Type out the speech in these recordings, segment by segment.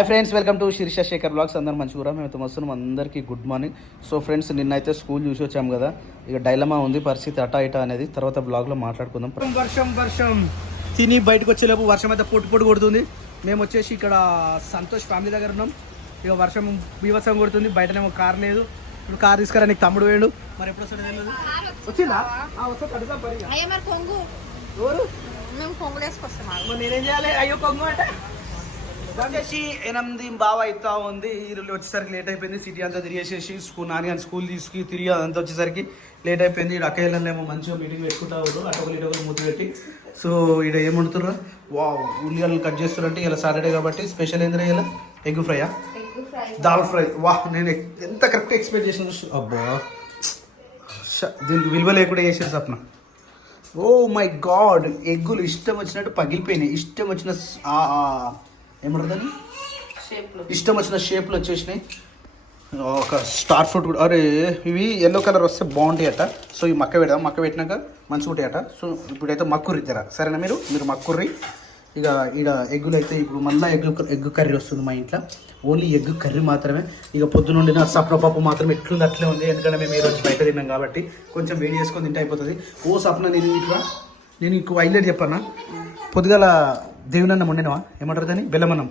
Hi friends, welcome to Sirisha Shekhar blogs. అందరూ మంచిగా మేము వస్తున్నాం. అందరికీ గుడ్ మార్నింగ్. సో ఫ్రెండ్స్, నిన్నైతే స్కూల్ చూసి వచ్చాం కదా, ఇక డైలమా ఉంది పరిస్థితి అటా ఇటా అనేది తర్వాత బ్లాగ్లో మాట్లాడుకుందాం. వర్షం తిని బయటకు వచ్చేలోపు వర్షం అయితే పొట్టు కొడుతుంది. మేము వచ్చేసి ఇక్కడ సంతోష్ ఫ్యామిలీ దగ్గర ఉన్నాం. ఇక వర్షం బీభత్సం కొడుతుంది, బయటనేమో కార్ లేదు. ఇప్పుడు కార్ తీసుకురా నీకు తమ్ముడు వేయండు. మరి ఎప్పుడు వస్తాడు తెలియదు. వచ్చిందా? నేనేం చేయాలి? అయ్యో కొంగు అంటే వచ్చేసి 8 బాగా అవుతా ఉంది. ఈరోజు వచ్చేసరికి లేట్ అయిపోయింది. సిటీ అంతా తిరిగేసేసి నాని స్కూల్ తీసుకు తిరిగి అదంతా వచ్చేసరికి లేట్ అయిపోయింది. ఇక్కడ అక్కయ్యలేమో మంచిగా మీటింగ్ పెట్టుకుంటా ఉంటారు, అటొకరు ఇటొకరు ముద్దు పెట్టి. సో ఇక్కడ ఏమంటుర్రా, ఉల్లిగడ్డలు కట్ చేస్తారంటే ఇలా సాటర్డే కాబట్టి స్పెషల్ ఏంద్రా ఇలా ఎగ్ ఫ్రైయా దాల్ ఫ్రై. నేను ఎంత కరెక్ట్ ఎక్స్పెక్ట్ చేసిన. అబ్బా దీనికి విలువ లేకుండా చేసారు సప్న. ఓ మై గాడ్, ఎగ్గులు ఇష్టం వచ్చినట్టు పగిలిపోయినాయి. ఇష్టం వచ్చిన ఏమంటారు ఇష్టం వచ్చిన షేప్లు వచ్చేసినాయి. ఒక స్టార్ ఫ్రూట్ కూడా. అరే ఇవి ఎల్లో కలర్ వస్తే బాగుంటాయి అట. సో ఇవి మక్క పెడదాం, మక్క పెట్టినాక మంచిగా ఉంటాయి అట. సో ఇప్పుడైతే మక్కుర్రి తెరా, సరేనా? మీరు మక్కుర్రి. ఇక ఈడ ఎగ్గులు అయితే ఇప్పుడు మళ్ళీ ఎగ్ కర్రీ వస్తుంది మా ఇంట్లో. ఓన్లీ ఎగ్ కర్రీ మాత్రమే. ఇక పొద్దునుండిన సప్న పప్పు మాత్రం ఎట్లుంది అట్లే ఉంది. ఎందుకంటే మేము ఈరోజు బయట తిన్నాం కాబట్టి కొంచెం వేడి చేసుకొని తింటే అయిపోతుంది. ఓ సప్న, నేను ఇంకో హైలైట్ చెప్పానా? పొద్దుగాల దేవునన్నం వండినవా? ఏమంటారు దాన్ని? బెల్లమన్నం.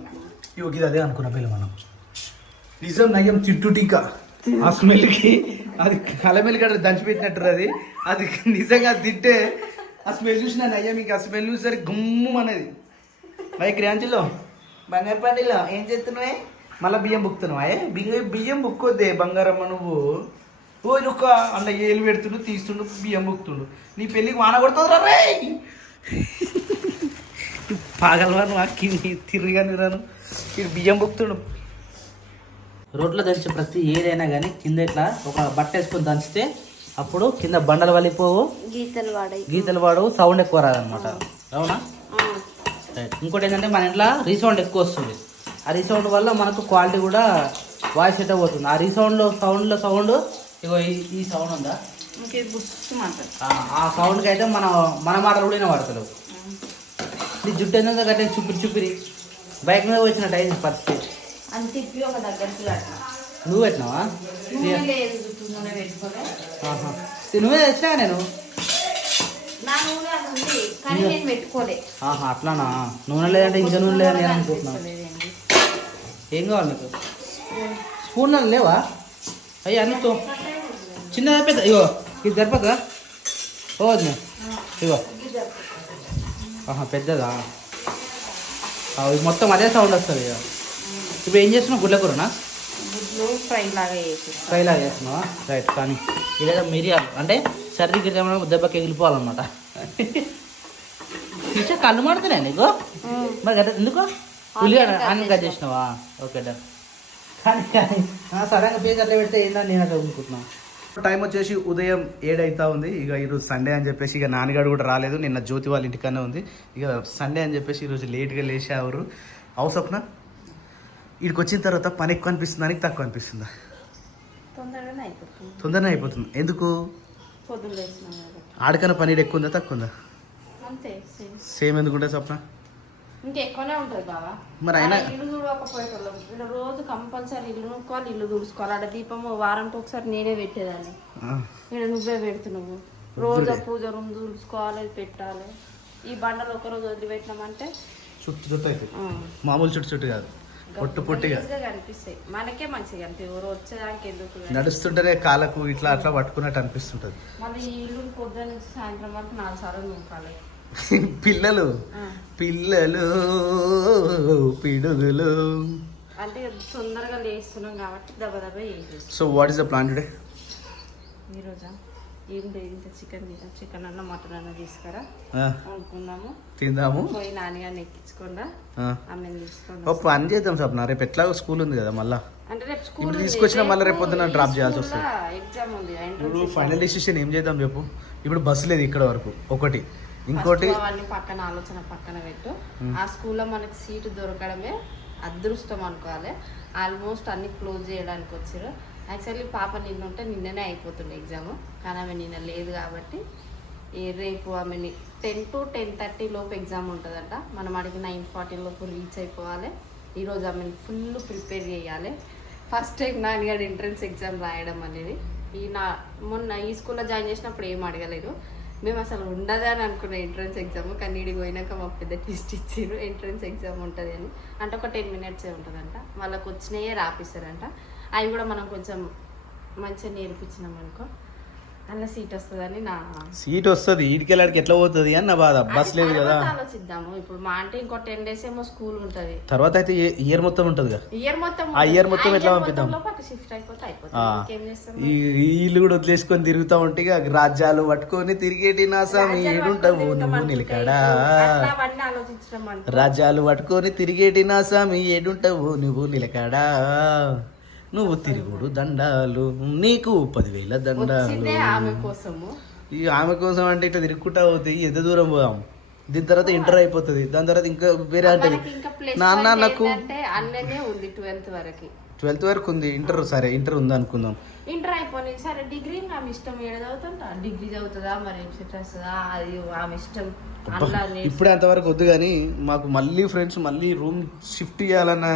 ఇది అదే అనుకున్నా, బెల్లమన్నం. నిజం నయ్యం చిట్టుటీకా. ఆ స్మెల్కి అది అలమెల్లిగడ్డ దంచిపెట్టినట్టు అది నిజంగా తింటే ఆ స్మెల్ చూసిన నయ్యం. ఇంకా ఆ స్మెల్ చూసేసరికి గుమ్ము అనేది. బైక్ ర్యాంచులో బంగారు పండిలో ఏం చేస్తున్నావే? మళ్ళీ బియ్యం బుక్కుతున్నావా? బియ్యం బుక్కొద్దే బంగారమ్మ. నువ్వు నువ్వు అన్న ఏలు పెడుతుండు, తీస్తుండు, బియ్యం బుక్కుతుండు. నీ పెళ్ళికి వాన కొడుతుంది రా రే. పాగలవాను తిరిగాను రాను. ఇటు బియ్యం బుక్కుతుండు. రోడ్లో దంచే ప్రతి ఏదైనా కానీ కింద ఇట్లా ఒక బట్ట వేసుకొని దంచితే అప్పుడు కింద బండలు వలిపోవు, గీతలు వాడవు, సౌండ్ ఎక్కువ రాదనమాట. అవునా? రైట్. ఇంకోటి ఏంటంటే మన ఇంట్లో రీసౌండ్ ఎక్కువ వస్తుంది. ఆ రీసౌండ్ వల్ల మనకు క్వాలిటీ కూడా వాయిస్ సెట్ పోతుంది. ఆ సౌండ్ ఇగో ఈ సౌండ్ ఉందా, ఆ సౌండ్కి అయితే మన మాటలు కూడా వినబడతలేవు. నీ జుట్టు ఏంటంటే గట్టే చూపిరి బైక్ మీద వచ్చినట్టు అయింది పరిస్థితి. నువ్వు పెట్టినావా? నువ్వే తెచ్చినా నేను. అట్లానా? నూనె లేదంటే ఇంకా నూనె లేదని నేను అనుకుంటున్నాను. ఏం కావాలి నీకు? స్పూన్ లేవా? అయ్యా అన్నితో చిన్నదా పెద్ద? ఇగో ఇది సరిపోతుందా? పోవద్దు. ఇగో పెద్దదా? ఇది మొత్తం అదే సౌండ్ వస్తుంది. ఇక ఇప్పుడు ఏం చేస్తున్నావు? గుడ్ల కూరనా? ఫ్రై లాగా చేస్తున్నావా? రైట్. కానీ ఇదేదో మిరియాలు అంటే సర్దికి దెబ్బకి ఎగిలిపోవాలన్నమాట. ఇంకా కళ్ళు మాడుతున్నాయి నీకు మరి గట్ట ఎందుకు? ఉల్లిగడ్డ అన్ని కట్ చేసినావా? Okay done. కానీ సడన్గా పేజ్ అట్లా పెడితే ఏంటని నేను అట్లా అనుకుంటున్నాను. టైం వచ్చేసి ఉదయం 7 అవుతా ఉంది. ఇక ఈరోజు సండే అని చెప్పేసి ఇక నాన్నగాడు కూడా రాలేదు. నిన్న జ్యోతి వాళ్ళ ఇంటికన్నా ఉంది. ఇక సండే అని చెప్పేసి ఈరోజు లేట్గా లేచారు. అవసప్న వీడికి వచ్చిన తర్వాత పని ఎక్కువ అనిపిస్తుందా నీకు తక్కువ అనిపిస్తుందా? తొందరనే అయిపోతుంది. ఎందుకు? ఆడికన్నా పని ఎక్కువ ఉందా తక్కువ ఉందా? సేమ్ ఎందుకుంటే స్వప్న? ఇంకెక్కువనే ఉంటుంది బాబా. మరి అయినా ఇల్లు చూడకపోయేటోళ్ళం. ఇక్కడ రోజు కంపల్సరీ ఇల్లు నూక్కోవాలి, ఇల్లు తుడుచుకోవాలి. ఆడ దీపము వారానికి ఒకసారి నేనే పెట్టేదాన్ని. ఇక్కడ నువ్వే పెడుతున్నావు. రోజు పూజ రూమ్ తుడుచుకోవాలి, పెట్టాలి. ఈ బండలు ఒకరోజు వదిలిపెట్టినామంటే చుట్టు అవుతుంది. మామూలు చుట్టు కాదు, పొట్టిగా కనిపిస్తాయి. మనకే మంచిగా అనిపి ఎవరు వచ్చేదానికి ఎందుకు నడుస్తుంటేనే కాళ్ళకు ఇట్లా అట్లా పట్టుకున్నట్టు అనిపిస్తుంటది. మళ్ళీ ఈ ఇల్లు పొద్దున నుంచి సాయంత్రం వరకు 4 సార్లు నూకాలి. పిల్లలు పిడుగులు అంటే తొందరగా లేస్తున్నాం కాబట్టి దెబ్బ చేసేస్తాం. So what is the plan today? ఈరోజా ఏం లేదు, ఇంత చికెన్ అన్న మటన్ అన్న తీసుకురా వండుకుందాము, తిందాము. పోయి నాన్నగారిని ఎక్కించుకుండా అమ్మని తీసుకోండి. పని చేద్దాం స్వప్న. రేపు ఎట్లా స్కూల్ ఉంది కదా, మళ్ళీ అంటే రేపు స్కూల్ తీసుకొచ్చినా మళ్ళీ రేపు పొద్దున డ్రాప్ చేయాల్సి వస్తుంది. ఎగ్జామ్ ఉంది. ఇప్పుడు ఫైనల్ డిసిషన్ ఏం చేద్దాం చెప్పు. ఇప్పుడు బస్సు లేదు ఇక్కడ వరకు ఒకటి. ఇంకోటి పక్కన ఆలోచన పక్కన పెట్టు. ఆ స్కూల్లో మనకి సీటు దొరకడమే అదృష్టం అనుకోవాలి. ఆల్మోస్ట్ అన్ని క్లోజ్ చేయడానికి వచ్చారు. యాక్చువల్లీ పాప నిన్న ఉంటే నిన్ననే అయిపోతుండే ఎగ్జామ్, కానీ ఆమె నిన్న లేదు కాబట్టి రేపు ఆమెని 10 to 10:30 లోపు ఎగ్జామ్ ఉంటుందట. మనం అడిగి 9:40 లోపు రీచ్ అయిపోవాలి. ఈరోజు ఆమెను ఫుల్ ప్రిపేర్ చేయాలి. ఫస్ట్ టైం నాన్నగారు ఎంట్రన్స్ ఎగ్జామ్ రాయడం అనేది. మొన్న ఈ స్కూల్లో జాయిన్ చేసినప్పుడు ఏం అడగలేదు. మేము అసలు ఉండదు అని అనుకున్న ఎంట్రన్స్ ఎగ్జామ్, కానీ ఇడికి పోయినాక మాకు పెద్ద ట్విస్ట్ ఇచ్చారు. ఎంట్రన్స్ ఎగ్జామ్ ఉంటుంది అని, అంటే ఒక 10 minutes ఉంటుందంట. వాళ్ళకి వచ్చినాయే రాపిస్తారంట. అవి కూడా మనం కొంచెం మంచిగా నేర్పించినాం అనుకో అలా సీట్ వస్తుందని నా సీట్ వస్తుంది. ఈడికెళ్ళాడికి ఎట్లా పోతుంది అని నా బాధ. బస్ లేదు కదా, ఆలోచిద్దాము. ఇప్పుడు మా అంటే ఇంకో 10 days ఏమో స్కూల్ ఉంటుంది. తర్వాత అయితే ఇయర్ మొత్తం ఉంటుంది కదా. ఇయర్ మొత్తం ఎట్లా పంపిద్దాం? షిఫ్ట్ అయిపోతే అయిపోతుంది. ఇల్లు కూడా వదిలేసుకొని తిరుగుతా ఉంటే రాజ్యాలు పట్టుకొని తిరిగేటి నా స్వామి ఏడుంటావు నువ్వు నిలకడా. రాజ్యాలు పట్టుకొని తిరిగేటి నా స్వామి ఏడుంటావు నువ్వు నిలకడా. నువ్వు తిరుగుడు దండాలు, నీకు 10,000 దండాలు. ఆమె కోసం అంటే ఇట్లా తిరుగుకుంటా పోతే ఎంత దూరం పోదాం. దీని తర్వాత ఇంటర్ అయిపోతుంది. దాని తర్వాత ఇంకా వేరే అంటే నాన్న నాకు 12th వరకు ఉంది. ఇంటర్ సరే ఇంటర్ ఉంది అనుకుందాం. ఇంటర్ అయిపోయి సరే డిగ్రీ ఆమె ఇష్టం. డిగ్రీ చదువుతుందా మరి అది ఆమె ఇష్టం. ఇప్పుడే అంతవరకు వద్దు కానీ మాకు మళ్ళీ ఫ్రెండ్స్ మళ్ళీ రూమ్ షిఫ్ట్ చేయాలన్న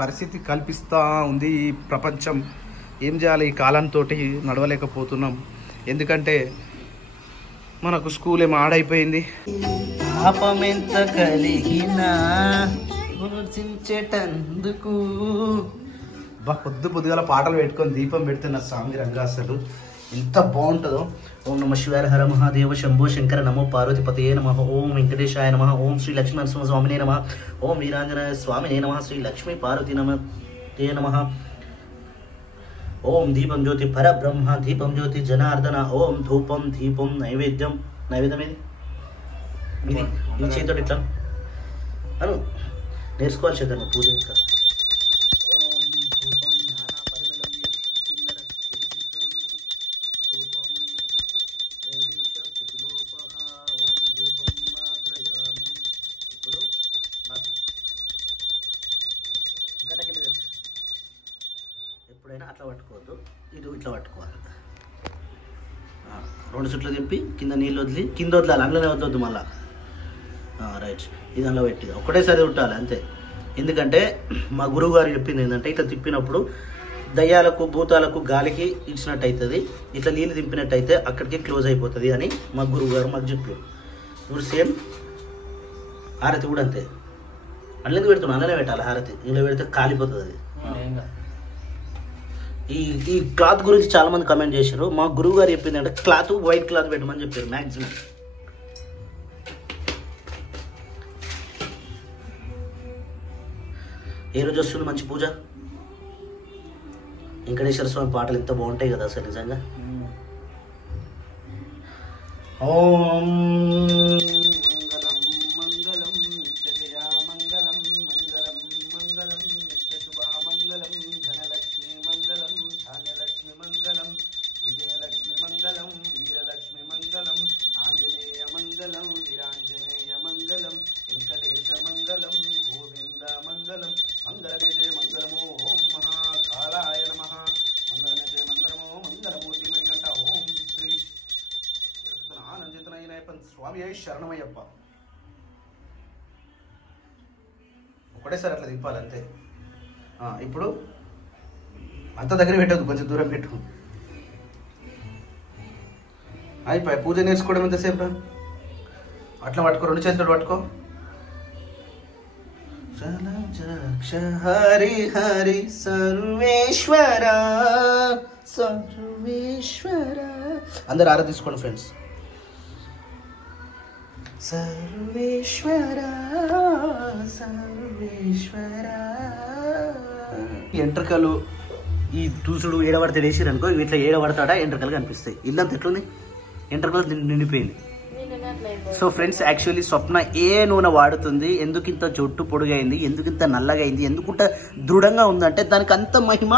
పరిస్థితి కల్పిస్తూ ఉంది ఈ ప్రపంచం. ఏం చేయాలి, ఈ కాలంతో నడవలేకపోతున్నాం. ఎందుకంటే మనకు స్కూల్ ఏమో ఆడైపోయింది. పాపమెంత కలిగినా గుర్తించేటందుకు పొద్దుగాల పాటలు పెట్టుకొని దీపం పెడుతున్న స్వామి రంగా అసలు ఎంత బాగుంటుందో. ఓం నమ శివాయ, హర మహాదేవ, శంభో శంకర, నమో పార్వతీపతయే నమ, ఓం వెంకటేశాయ నమ, ఓం శ్రీ లక్ష్మీ నరసింహ స్వామినే నమ, ఓం వీరాంజనేయ స్వామినే నమ, శ్రీ లక్ష్మీ పార్వతీ తే నమ, ఓం దీపం జ్యోతి పరబ్రహ్మ, దీపం జ్యోతి జనార్దన, ఓం ధూపం దీపం నైవేద్యం. నైవేద్యం ఇది ఇది చేతితో ఇట్లా అను నేర్చుకోవాలి చేద్దాం పూజ. ఇంకా ఎప్పుడైనా అట్లా పట్టుకోవద్దు, ఇది ఇట్లా పట్టుకోవాలి. 2 చుట్లు తిప్పి కింద నీళ్ళు వదిలి కింద వదలాలి, అందులోనే వద్దొద్దు మళ్ళా. రైట్, ఇది అందులో పెట్టి ఒకటేసారి ఉంటాలి అంతే. ఎందుకంటే మా గురువు గారు చెప్పింది ఏంటంటే ఇట్లా తిప్పినప్పుడు దయ్యాలకు భూతాలకు గాలికి ఇచ్చినట్టు అవుతుంది, ఇట్లా నీళ్ళు దింపినట్టయితే అక్కడికి క్లోజ్ అయిపోతుంది అని మా గురువు గారు మాకు చెప్పారు. ఇప్పుడు సేమ్ హారతి కూడా అంతే. అందులో పెడుతున్నాను, అందులోనే పెట్టాలి హారతి. ఇందులో పెడితే కాలిపోతుంది అది. ఈ క్లాత్ గురించి చాలా మంది కమెంట్ చేశారు. మా గురువు గారు చెప్పింది అంటే క్లాత్ వైట్ క్లాత్ పెట్టమని చెప్పారు మ్యాక్సిమం. ఏ రోజు వస్తుంది మంచి పూజ? వెంకటేశ్వర స్వామి పాటలు ఎంత బాగుంటాయి కదా అసలు నిజంగా. ఓం స్వామి శరణమయ్యప్ప. ఒకటేసారి అట్లా దింపాలి అంతే. ఇప్పుడు అంత దగ్గర పెట్టదు, కొంచెం దూరం పెట్టు. అయిపోయి పూజ నేర్చుకోవడం ఎంతసేపు? అట్లా పట్టుకో, 2 చేతులు పట్టుకో. హరి హరి సర్వేశ్వర సర్వేశ్వర. అందరు ఆరా తీసుకోండి ఫ్రెండ్స్. సర్వేశ్వర సర్వేశ్వర. ఎంట్రకలు ఈ దూసుడు ఏడబడితే వేసిరు అనుకో, ఇట్లా ఏడబడతాడా ఎంట్రకలు కనిపిస్తాయి. ఇల్లంతా ఎట్లుంది, ఎంట్రకలు నిండిపోయింది. సో ఫ్రెండ్స్, యాక్చువల్లీ స్వప్న ఏ నూనె వాడుతుంది, ఎందుకు ఇంత జుట్టు పొడుగైంది, ఎందుకు ఇంత నల్లగా అయింది, ఎందుకుంట దృఢంగా ఉందంటే దానికి అంత మహిమ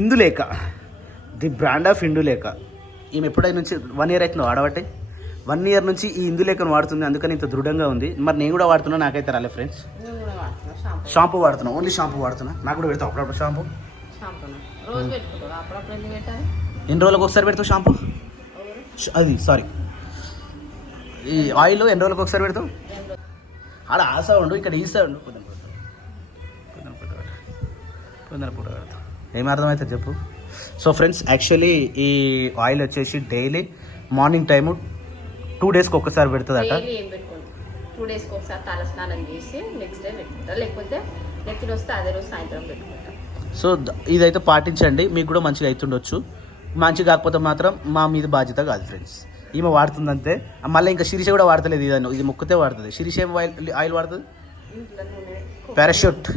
ఇందులేక, ది బ్రాండ్ ఆఫ్ ఇందులేక. ఈమె ఎప్పుడైనా నుంచి 1 year అవుతుంది వాడబట్టే. 1 year నుంచి ఈ ఇందులేకను వాడుతుంది, అందుకని ఇంత దృఢంగా ఉంది. మరి నేను కూడా వాడుతున్నా, నాకైతే రాలే ఫ్రెండ్స్. షాంపూ వాడుతున్నా, ఓన్లీ షాంపూ వాడుతున్నా. నాకు కూడా పెడతావు అప్పుడప్పుడు షాంపూ? ఎన్ని రోజులకు ఒకసారి పెడతావు షాంపూ? అది సారీ, ఈ ఆయిల్ ఎన్ని రోజులకు ఒకసారి పెడతావు? ఆడ ఆ సౌండ్ ఇక్కడ ఈ సౌండ్ కొందరు పూట కడతాం ఏం అర్థమవుతుంది చెప్పు. సో ఫ్రెండ్స్ యాక్చువల్లీ ఈ ఆయిల్ వచ్చేసి డైలీ మార్నింగ్ టైము 2 daysకి ఒక్కసారి పెడుతుందట. డైలీ ఏం పెట్టుకోండి, 2 daysకి ఒకసారి తల స్నానం చేసి నెక్స్ట్ డే పెట్టుకుంటా, లేకపోతే నెత్తిని వస్తే అదే రోజు సాయంత్రం పెట్టుకుంటా. సో ఇదైతే పాటించండి, మీకు కూడా మంచిగా అవుతుండొచ్చు. మంచిగా కాకపోతే మాత్రం మా మీద బాధ్యత కాదు ఫ్రెండ్స్. ఈమె వాడుతుందంతే, మళ్ళీ ఇంకా శిరీష కూడా వాడతలేదు. ఇది ముక్కతే వాడుతుంది. శిరీష ఏం ఆయిల్ వాడుతుంది? ఇంట్లో నూనె పారాషూట్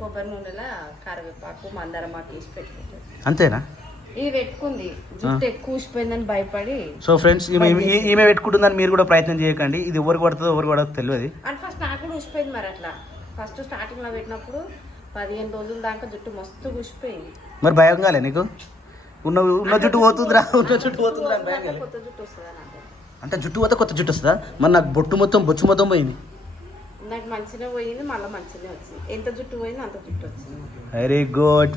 కొబ్బరి నూనెలా కరివేపాకు మందారమాకు వేసి పెట్టుకుంటాం. అంతేనా? ఇది పెట్టుకుంది, జుట్టు ఎక్కువ ఊసిపోయిందని భయపడి. సో ఫ్రెండ్స్ ఈమె పెట్టుకుంటుందని మీరు కూడా ప్రయత్నం చేయకండి. ఇది ఎవరికి పడుతుందో ఎవరికి పడదో తెలియదు. అండ్ ఫస్ట్ నాకు కూడా ఊసిపోయింది మరి అట్లా. ఫస్ట్ స్టార్టింగ్ లో పెట్టినప్పుడు 15 రోజుల దాకా జుట్టు మస్తు ఊసిపోయింది. మరి భయం కాలే నీకు? ఉన్న జుట్టు పోతుందిరా, ఉన్న జుట్టు పోతుందిరా అని భయం కాలే? కొత్త జుట్టు వస్తుందా నాకు? అంటే జుట్టు పోతే కొత్త జుట్టు వస్తుందా? మరి నాకు బొట్టు మొత్తం పోయింది. నాకు మంచిగా పోయింది, మళ్ళీ మంచిగా వచ్చింది. ఎంత జుట్టు పోయింది అంత జుట్టు వచ్చింది.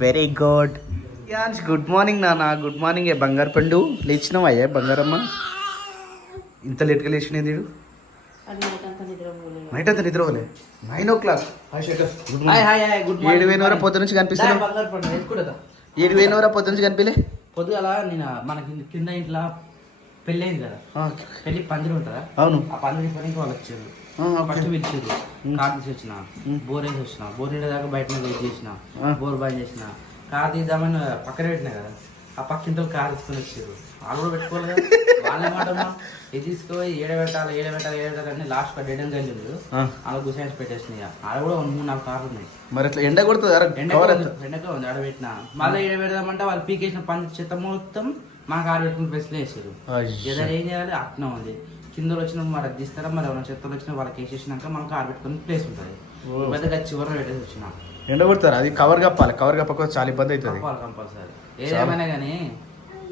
Very good. గుడ్ మార్నింగ్ నాన్న. Good morning. ఏ బంగారు పండు లేచినావు అయ్యా బంగారమ్మ? ఇంత లేట్గా లేచినది. అది నైట్ అంతా నిద్రపోలేదు. నైట్ అంతా నిద్రపోలే. 9 o'clock. Good morning. 7 పొద్దు నుంచి కనిపిస్తున్నావు. బంగారు పండు ఎత్తుకుంటా. 7 పొద్దు నుంచి కనిపిలే. పొద్దుగల నేను మనకి కింద ఇంట్లో పెళ్ళి అయింది కదా, పెళ్లి పందిరి ఉంటుందా, అవును. ఆ పందిరి పనికి వాళ్ళు వచ్చారు. ఫస్ట్ పిలిచారు, కార్ తీసి వచ్చిన, బోర్ వేసి వచ్చిన, బోర్ దాకా బయట వెయిట్ చేసిన, బోర్ బంద్ చేసిన, కార్ తీద్దామని పక్కన పెట్టినా కదా, ఆ పక్కింటి కార్ తీసుకొని వచ్చారు. వాళ్ళు కూడా పెట్టుకోవాలి కదా, వాళ్ళే మాటమ్మా ఇది తీసుకుపోయి ఏడబెట్టాలి లాస్ట్ డెడ్ అని వెళ్ళింది. అలా గుసాయించి పెట్టేసినాయి. ఆడ కూడా 3-4 కార్లు ఉన్నాయి. మరి ఇట్లా ఎండ కొడుతుంది. ఎండగా ఉంది ఆడబెట్టిన. మళ్ళీ ఏడబెడదామంటే వాళ్ళు పీకేసిన పంది చెత్త మొత్తం మా కారు పెట్టుకుని ప్లేస్లో వేసారు. ఏదైనా ఏం చేయాలి అట్నే ఉంది. కిందలు వచ్చిన మరి అది తీస్తారా, మరి ఎవరైనా చెత్తలు వచ్చినా వాళ్ళకి వేసేసినాక మనం కారు పెట్టుకుని ప్లేస్ ఉంటుంది. పెద్దగా చివరిలో పెట్టేసి వచ్చిన ఎండ కొడతారు. అది కవర్ కప్పాలి. కవర్ కప్పకపోతే చాలా ఇబ్బంది అవుతుంది. కంపల్సరీ. ఏదేమైనా కానీ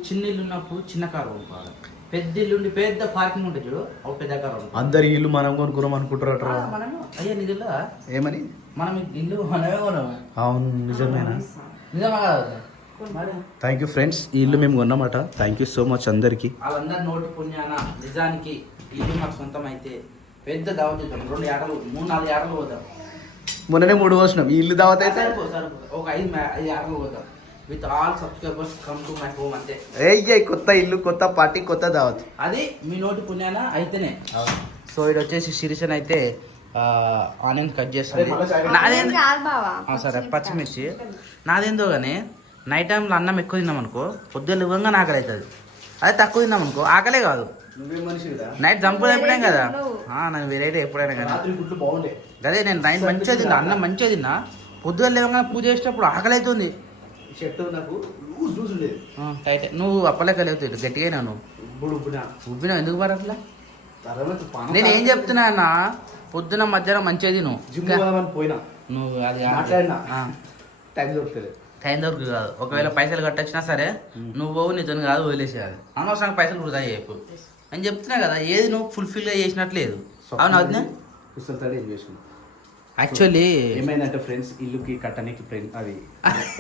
చిన్న ఇల్లు ఉన్నప్పుడు చిన్న కారు కొనుక్కోవాలి. పెద్ద ఇల్లు ఉండి పెద్ద పార్కింగ్ ఉంటుంది చూడు, ఒక పెద్ద కారు. అందరి ఇల్లు మనం కొనుక్కున్నాం అనుకుంటారు. మనం అయ్యా నిధుల్లో ఏమని మనం ఇల్లు మనమే కొన్నాము. అవును నిజమేనా? నిజమా కాదు? Thank you friends. ఈ ఇల్లు మేము కొన్నామట. థ్యాంక్ యూ సో మచ్ అందరికి. వాళ్ళందరి నోటి పుణ్యాన నిజానికి ఇల్లు మాకు సొంతం అయితే పెద్ద దావత్ ఇద్దాం. 2 ఏటలు 3-4 ఏటలు పోతాం. మొన్ననే 3 పోసినాం. ఈ ఇల్లు దావత్ అయితే ఒక 5 ఏటలు పోతాం. With all subscribers come to my home అంతే. కొత్త ఇల్లు, కొత్త పార్టీ, కొత్త దావత్. అది మీ నోటి పుణ్యాన అయితేనే. సో ఇది వచ్చేసి శిరీషన్ అయితే ఆనియన్ కట్ చేస్తుంది. సరే పచ్చిమిర్చి. నాదేందో కానీ నైట్ టైంలో అన్నం ఎక్కువ తిన్నాం అనుకో, పొద్దున్న ఇవ్వంగా ఆకలి అవుతుంది. అదే తక్కువ తిన్నాం అనుకో ఆకలే కాదు. నైట్ జంపులు అయిపోయినాం కదా, నాకు వెరైటీ ఎప్పుడైనా కానీ అదే నేను నైట్ మంచిగా తిన్నా, అన్నం మంచిగా తిన్నా. పొద్దున్న లేవగానే పూజ చేసేటప్పుడు ఆకలి అవుతుంది. షర్ట్ నాకు లూజ్ ఉండేది. టైట్. నువ్వు అప్పలేక లేవుతుంది గట్టిగా. నువ్వు ఉబ్బినా ఎందుకు మరి అట్లా? నేను ఏం చెప్తున్నా అన్న, పొద్దున మధ్యాహ్నం మంచిగా తిను. పోయినా నువ్వు అది టైం దొరుకుతుంది. టైం దొరుకుతుంది కాదు. ఒకవేళ పైసలు కట్టొచ్చినా సరే నువ్వు నీతో కాదు వదిలేసేయాలి. అనవసరంగా పైసలు వృధా చేయకు అని చెప్తున్నా కదా. ఏది నువ్వు ఫుల్ఫిల్గా చేసినట్లేదు. అవును అదే యాక్చువల్లీ ఏమైందంటే ఫ్రెండ్స్, ఇల్లుకి కట్టడానికి అది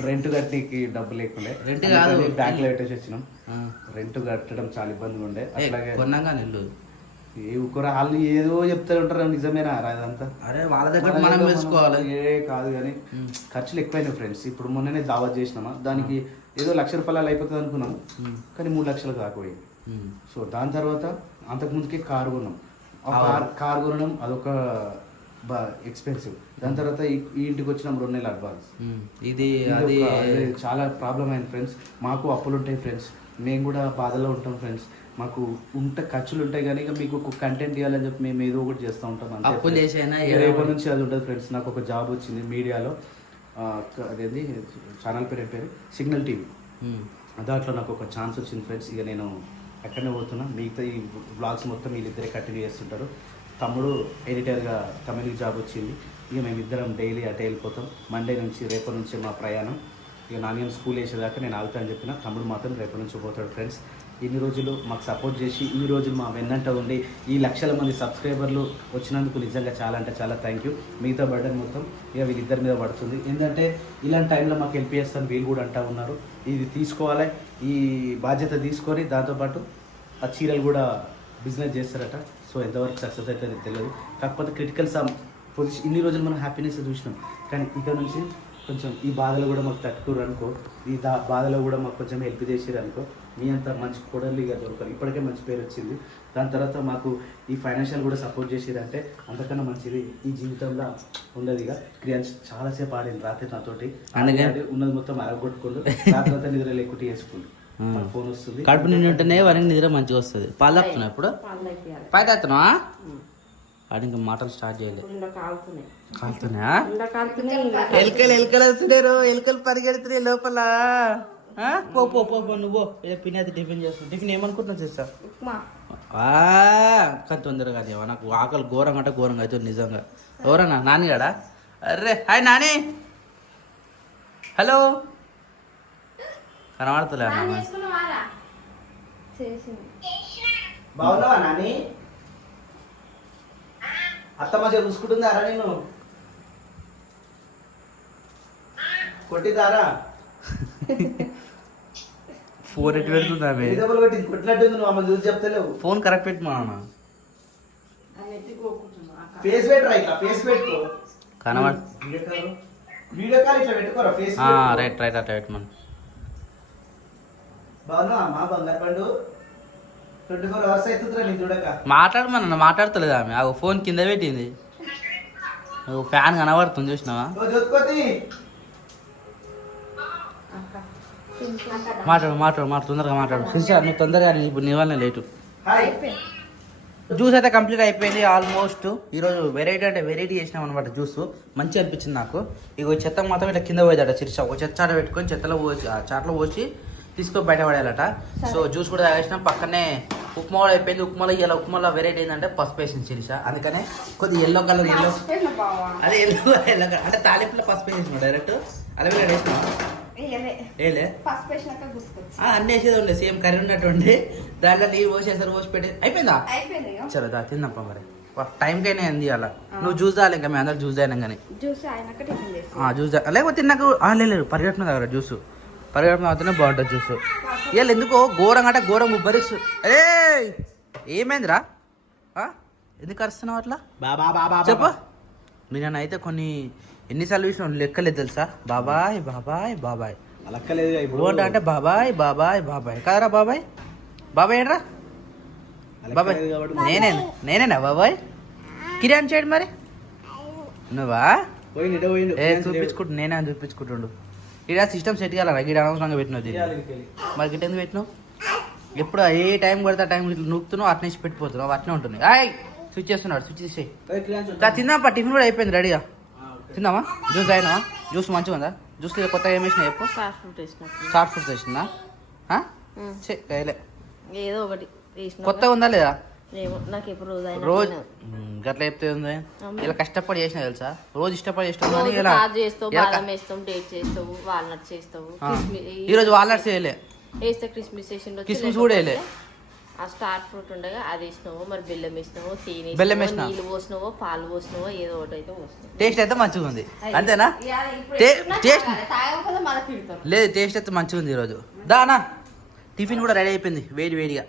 రెంట్ కట్టడానికి డబ్బు లేకుండే. రెంట్ కాదు, బ్యాక్ లో పెట్టేసి వచ్చినాం. రెంట్ కట్టడం చాలా ఇబ్బందిగా ఉండే. అట్లాగే కొన్నాగా ఇల్లు వాళ్ళు ఏదో చెప్తూ ఉంటారు. నిజమేనా అదంతా? అరే వాళ్ళ దగ్గర మనం తెలుసుకోవాలి. కాదు కానీ ఖర్చులు ఎక్కువైనాయి ఫ్రెండ్స్. ఇప్పుడు మొన్ననే దావత్ చేసినామా, దానికి ఏదో 1,00,000 రూపాయలు అయిపోతుంది అనుకున్నాం, కానీ 3 లక్షలు కాకపోయింది. సో దాని తర్వాత అంతకుముందుకే కారు కొన్నాం. కారు కొనడం అదొక ఎక్స్పెన్సివ్. దాని తర్వాత ఈ ఇంటికి వచ్చినాం 2 నెలలు అడ్వాన్స్. ఇది అది చాలా ప్రాబ్లం అయింది ఫ్రెండ్స్. మాకు అప్పులు ఉంటాయి ఫ్రెండ్స్, మేము కూడా బాధలో ఉంటాం ఫ్రెండ్స్. మాకు ఖర్చులు ఉంటాయి కానీ ఇక మీకు ఒక కంటెంట్ ఇవ్వాలని చెప్పి మేము ఏదో ఒకటి చేస్తూ ఉంటాం. అప్పులు చేసైనా రేపటి నుంచి అది ఉంటుంది ఫ్రెండ్స్. నాకు ఒక జాబ్ వచ్చింది మీడియాలో. అదేంటి ఛానల్ పేరు సిగ్నల్ టీవీ. దాంట్లో నాకు ఒక ఛాన్స్ వచ్చింది ఫ్రెండ్స్. ఇక నేను ఎక్కడనే పోతున్నా. మిగతా ఈ బ్లాగ్స్ మొత్తం వీళ్ళిద్దరే కంటిన్యూ చేస్తుంటారు. తమ్ముడు ఎడిటర్గా తమిళకి జాబ్ వచ్చింది. ఇక మేమిద్దరం డైలీ అటే వెళ్ళిపోతాం. మండే నుంచి రేపటి నుంచి మా ప్రయాణం. ఇక నాన్న స్కూల్ వేసేదాకా నేను ఆగుతా అని చెప్పిన. తమ్ముడు మాత్రం రేపటి నుంచి పోతాడు ఫ్రెండ్స్. ఇన్ని రోజులు మాకు సపోర్ట్ చేసి ఇన్ని రోజులు మా వెన్నంట ఉండి ఈ 1,00,000 మంది సబ్స్క్రైబర్లు వచ్చినందుకు నిజంగా చాలా అంటే చాలా థ్యాంక్ యూ. మిగతా బర్డన్ మొత్తం ఇక వీళ్ళిద్దరి మీద పడుతుంది. ఏంటంటే ఇలాంటి టైంలో మాకు హెల్ప్ చేస్తాను వీళ్ళు కూడా అంటూ ఉన్నారు. ఇది తీసుకోవాలి, ఈ బాధ్యత తీసుకొని దాంతోపాటు ఆ చీరలు కూడా బిజినెస్ చేస్తారట. సో ఎంతవరకు సక్సెస్ అవుతుంది తెలియదు. కాకపోతే క్రిటికల్ పొజిషన్ ఇన్ని రోజులు మనం హ్యాపీనెస్ చూసినాం, కానీ ఇక్కడ నుంచి కొంచెం ఈ బాధలు కూడా మాకు తట్టుకోరు అనుకో, ఈ బాధలో కూడా మాకు కొంచెం హెల్ప్ చేసారు అనుకో, మీ అంత మంచి కోడలిగా దొరకరు. ఇప్పటికే మంచి పేరు వచ్చింది, దాని తర్వాత మాకు ఈ ఫైనాన్షియల్ కూడా సపోర్ట్ చేసిరంటే అంతకన్నా మంచిది ఈ జీవితంలో ఉండదు. ఇక క్రియాన్స్ చాలాసేపు ఆడింది రాత్రి నాతోటి, అందుకని ఉన్నది మొత్తం అరగొట్టుకోండు, రాత్రి అంతా నిద్ర లేకుంటే వేసుకోండు. ఫోన్ వస్తుంది, కడుపు నిండి ఉంటేనే వారికి నిద్ర మంచిగా వస్తుంది. పాలు తాగుతున్నావు ఇప్పుడు? పై తాగుతున్నావా? వాడు ఇంకా మాటలు స్టార్ట్ చేయలేదు. కాలుతున్నాయా? ఎలుకలు వస్తున్నారు, ఎలుకలు పరిగెడుతున్నాయి లోపల. పో పో పో పో నువ్వు పిన్నది టిఫిన్ చేస్తాను. టిఫిన్ ఏమనుకుంటున్నావు చేస్తా? కానీ తొందరగా దేవా, నాకు ఆకలి ఘోరంగా అంటే ఘోరంగా అవుతుంది నిజంగా. ఎవరన్నా నాన్నగాడా? అర్రే హాయ్ నాని, హలో. కనబడతలే అన్న. బాగున్నావా నాని? అత్త మంచిగా చూసుకుంటుందారా నేను? కొట్టిదారా? ఫోన్ ఎటు పెడుతుందా? కొట్టినట్టుంది, నువ్వు అమ్మ చూసి చెప్తలేవు. ఫోన్ కరెక్ట్ పెట్టి మా అన్న. ఫేస్ పెట్టరా, ఇట్లా ఫేస్ పెట్టుకో. కనబడ వీడియో కాల్ ఇట్లా పెట్టుకోరా ఫేస్. రైట్ రైట్ అట్లా పెట్టమను. బాగున్నావా అమ్మా బంగారు పండు? 24 hours అవుతుందిరా నేను చూడక. మాట్లాడమన్న, మాట్లాడతలేదు ఆమె. ఆ ఫోన్ కింద పెట్టింది, ఫ్యాన్ కనబడుతుంది చూసినావా? మాట్లాడు మాట్లాడు మాట్లాడు, తొందరగా మాట్లాడు. సిస్టర్ నువ్వు తొందరగా, ఇప్పుడు నీ వల్ల లేటు. జ్యూస్ అయితే కంప్లీట్ అయిపోయింది ఆల్మోస్ట్. ఈరోజు వెరైటీ అంటే వెరైటీ చేసినాం అనమాట. జ్యూస్ మంచిగా అనిపించింది నాకు. ఇక చెత్త మాత్రం ఇట్లా కింద పోయేదట చిరుసా, ఒక చెత్త చాట పెట్టుకొని చెత్తలో పోసి చాట్లో పోసి తీసుకొని బయట పడేయాలట. సో జ్యూస్ కూడా తాగేసినాం. పక్కనే ఉప్మా కూడా అయిపోయింది. ఉప్మాలో వెరైటీ ఏంటంటే పసుపు వేసింది చిరుసా, అందుకనే కొద్దిగా ఎల్లో కలర్ అదే ఎల్లో కలర్ అంటే తాలింపులో పసుపు వేసేసిన డైరెక్ట్ అలా వేసినా ఏలే అన్నీ వేసేది ఉండే, సేమ్ కర్రీ ఉన్నట్టు ఉండే. దాంట్లో నీళ్ళు పోసేసారు, పోసి పెట్టి అయిపోయిందా? చలో దా తిందాం మరి. టైంకైనా ఏంది అలా. నువ్వు జ్యూస్ తాగాలి, ఇంకా మేము అందరు జ్యూస్ తాగినా కానీ జ్యూస్ లేకపోతే తిన్నాక లేదు పరిగెట్టిన దగ్గర జ్యూస్ పరిగెట్టిన అవుతూనే బాగుంటుంది జ్యూస్. ఇవాళ ఎందుకో ఘోరంగా అంటే ఘోరం ఉబ్బరిస్తు. ఏ ఏమైందిరా, ఎందుకు అరుస్తున్నావు అట్లా? చెప్ప. నేను అయితే కొన్ని ఎన్నిసార్లు చూసిన లెక్కలేదు తెలుసా? బాబాయ్ బాబాయ్ బాబాయ్ లెక్కలేదు అంటే బాబాయ్ బాబాయ్ బాబాయ్ కాదరా? బాబాయ్ బాబాయ్ ఏంట్రా? బాబాయ్ నేనేనా బాబాయ్? కిరాన్ చేయడు మరి నువ్వా? చూపించుకుంటు నేనే అని చూపించుకుంటుండు. ఇక్కడ సిస్టమ్ సెట్ కావాలా? ఇక్కడ అనవసరంగా పెట్టినది మరి గిట్ట ఎందుకు పెట్టినావు? ఎప్పుడు ఏ టైం కొడితే ఆ టైం నూపుతున్నావు, అట్నే పెట్టిపోతున్నావు, అట్నే ఉంటుంది. స్విచ్ చేస్తున్నాడు, స్విచ్ తీసేయి. తిందామా? టిఫిన్ కూడా అయిపోయింది రెడీగా. తిందామా? జ్యూస్ అయినా? జ్యూస్ మంచిగా ఉందా? జ్యూస్ కొత్తగా ఏం వేసినా చెప్పు. స్టార్ ఫ్రూట్స్ వేసిందా? ఏదో ఒకటి కొత్తగా ఉందా లేదా? రోజు గట్లా చెప్తే ఉంది. ఇలా కష్టపడి చేసినా తెలుసా? రోజు ఇష్టపడి చేస్తావు. ఈ రోజు వాల్నట్స్ వేయలే, కిస్మిస్ కూడా వేయలే. ఆ స్టార్ ఫ్రూట్ ఉండగా అది వేసినావో, మరి బెల్లం వేసినావో, తేనె బెల్లం వేసినా, నీళ్ళు పోసినావో, పాలు పోసినావో, ఏదో ఒకటి అయితే పోసినావు. టేస్ట్ అయితే మంచిగా ఉంది అంతేనా? టేస్ట్ లేదు, టేస్ట్ అయితే మంచిగా ఉంది ఈరోజు. దానా టిఫిన్ కూడా రెడీ అయిపోయింది వేడి వేడిగా.